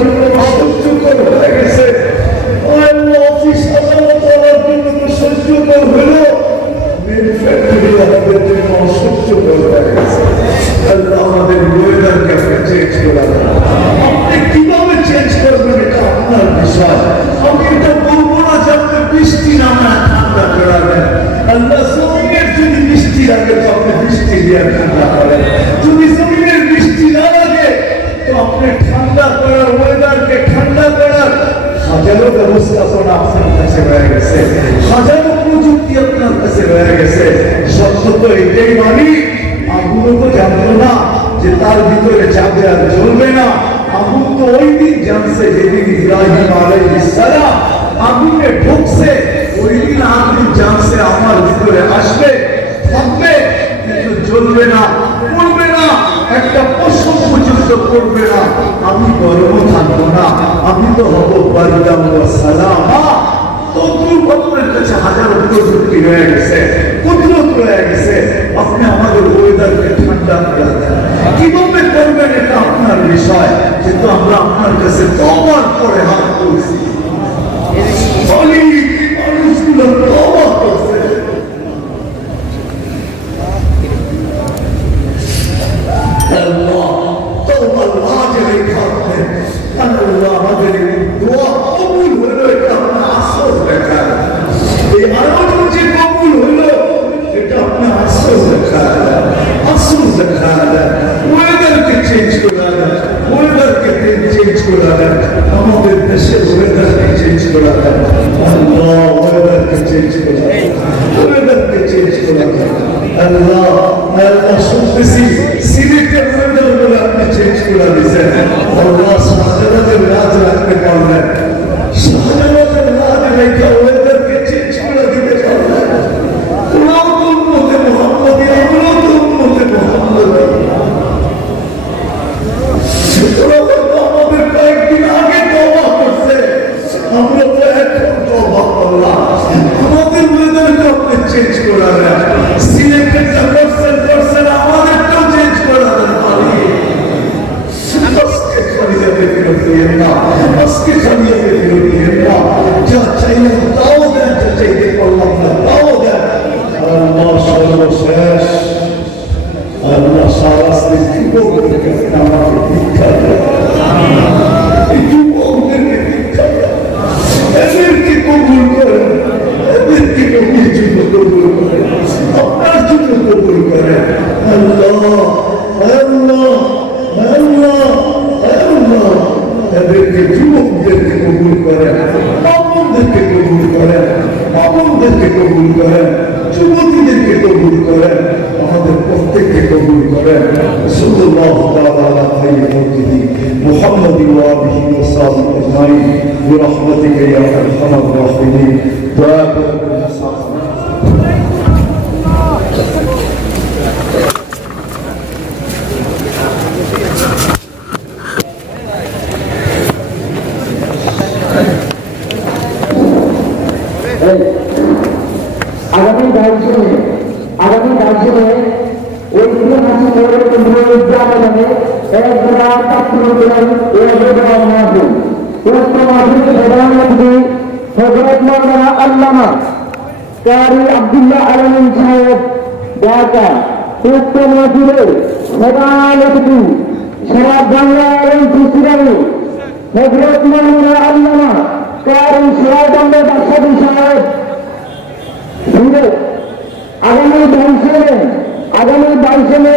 জন্য অসহ্যকর হয়ে গেছে, অফিস আদালত আমার জন্য সহ্যকর হলো, ফ্যাক্টরি আমাদের জন্য অসহ্যকর হয়ে গেছে। আল্লাহ আমাদের ওয়েদারকে আপনি চেঞ্জ করাবেন। আপনি কিভাবে চেঞ্জ করবেন এটা আপনার বিষয়। আমি এটা বলবো না যে আপনি বৃষ্টি নামে ঠান্ডা করাবেন। আল্লাহ জমিনের যদি বৃষ্টি লাগে তো আপনি বৃষ্টি দিয়ে ঠান্ডা করেন, যদি জমিনের বৃষ্টি না লাগে তো আপনি ঠান্ডা করার, ওয়েদারকে ঠান্ডা করার হাজারো ব্যবস্থাপনা আপনার কাছে রয়ে গেছে, হাজারো প্রযুক্তি আপনার কাছে রয়ে গেছে। সত্য তো এটাই মানি, আগুনও তো জানতো না যে তার ভিতরে যাবে আর জ্বলবে না। আগুন তো ওই দিন জানছে যেদিন ইব্রাহিম আলাইহিস সালাম আগুনে ঢুকছে, ওই দিন আগুন জানছে আমার ভিতরে আসবে, থাকবে, কিন্তু জ্বলবে না, পড়বে না, একটা পশু পর্যন্ত করবে না। আমি গরমও থাকবো না, আমি তো হব বারদাম ওয়া সালামা। আপনার কাছে হাজারো প্রযুক্তি রয়ে গেছে, কুদরত রয়ে গেছে, আপনি আমাদের ওয়েদারকে ঠান্ডা করে দেন। কিভাবে করবেন এটা আপনার বিষয়, কিন্তু আমরা আপনার কাছে তওবার করে হাত তুলছি। মানুষগুলো তওবা করছে। আল্লাহ তওবার ওয়াজিব রেখা দেন। আল্লাহ আমাদের দোয়া কবুল হলো, এটা আপনার আসল রেখা। এই আয়োজন যে কবুল হলো এটা আপনার আসল রেখা, আসল রেখা। ওয়েদারকে চেঞ্জ করা দেন, ওয়েদারকে চেঞ্জ করা দেন, আমাদের দেশের ওয়েদারকে চেঞ্জ করা দেন। আল্লাহ ওয়েদারকে চেঞ্জ করা দেন, ওয়েদারকে চেঞ্জ করা দেন। আল্লাহ আল্লাহ শুনতেছি সিলেটের ওয়েদার বলে আপনি চেঞ্জ করে দিয়েছেন। আল্লাহ শাহজালালের রাজ রাখতে পারলেন, শাহজালালের রাজ রেখে ওয়েদারকে চেঞ্জ করে দিতে পারলেন। তোরাও তো উম্মতে মুহাম্মদী, আমরাও তো উম্মতে মুহাম্মদী। তোরা হয়তো আমাদের কয়েকদিন আগে তওবা করছে, আমরা তো এখন তওবা করলাম। আমাদের ওয়েদারকে আপনি চেঞ্জ করে দেন। সিলেটের যা করছেন আমাদেরটাও চেঞ্জ করে দেন। আজকে খালিয়াতে ফেরত দিয়েন না, আজকে খালিয়াতে ফেরত দিয়েন না। যা চাইলেন তাও দেন, যা চাইতে পারলাম না তাও দেন। আল্লাহ সর্বশেষ, আল্লাহ সারাস্তে যুবকদেরকে আমাকে ভিক্ষা দেন, এই যুবকদেরকে ভিক্ষা দেন, এদেরকে কবুল করেন, এদেরকে নবীর জন্য কবুল করেন, আপনার জন্য কবুল করেন। আল্লাহ আল্লাহ আল্লাহ আল্লাহ এদেরকে যুবকদেরকে কবুল করেন, বামনদেরকে কবুল করেন, বামনদেরকে কবুল করেন, যুবতীদেরকে কবুল করেন, আমাদের প্রত্যেককে কবুল করেন। সাল্লাল্লাহু তাআলা আলা খায়রি খালকিহি মুহাম্মাদিন ওয়া আলিহি ওয়া সাহবিহি আজমাইন বিরহমাতিকা ইয়া আরহামার রাহিমিন। দোয়া করবেন। আগামী দার্জিলিংয়ে ঐতিহাসিক উদ্যানে এক জোড়া দিলেন মাহফিল। উক্ত মাহফিল প্রধানমন্ত্রী হযরত মাওলানা আল্লামা কারি আব্দুল্লাহ আলামিন সাহেব ঢাকা। উক্ত মাহফিলে প্রধান অতিথি সারা বাংলা এবং পৃথিবীর হযরত মাওলানা আল্লামা কারি সিরাজগঞ্জ বাদশাহী সাহেব। আগামী 22 মে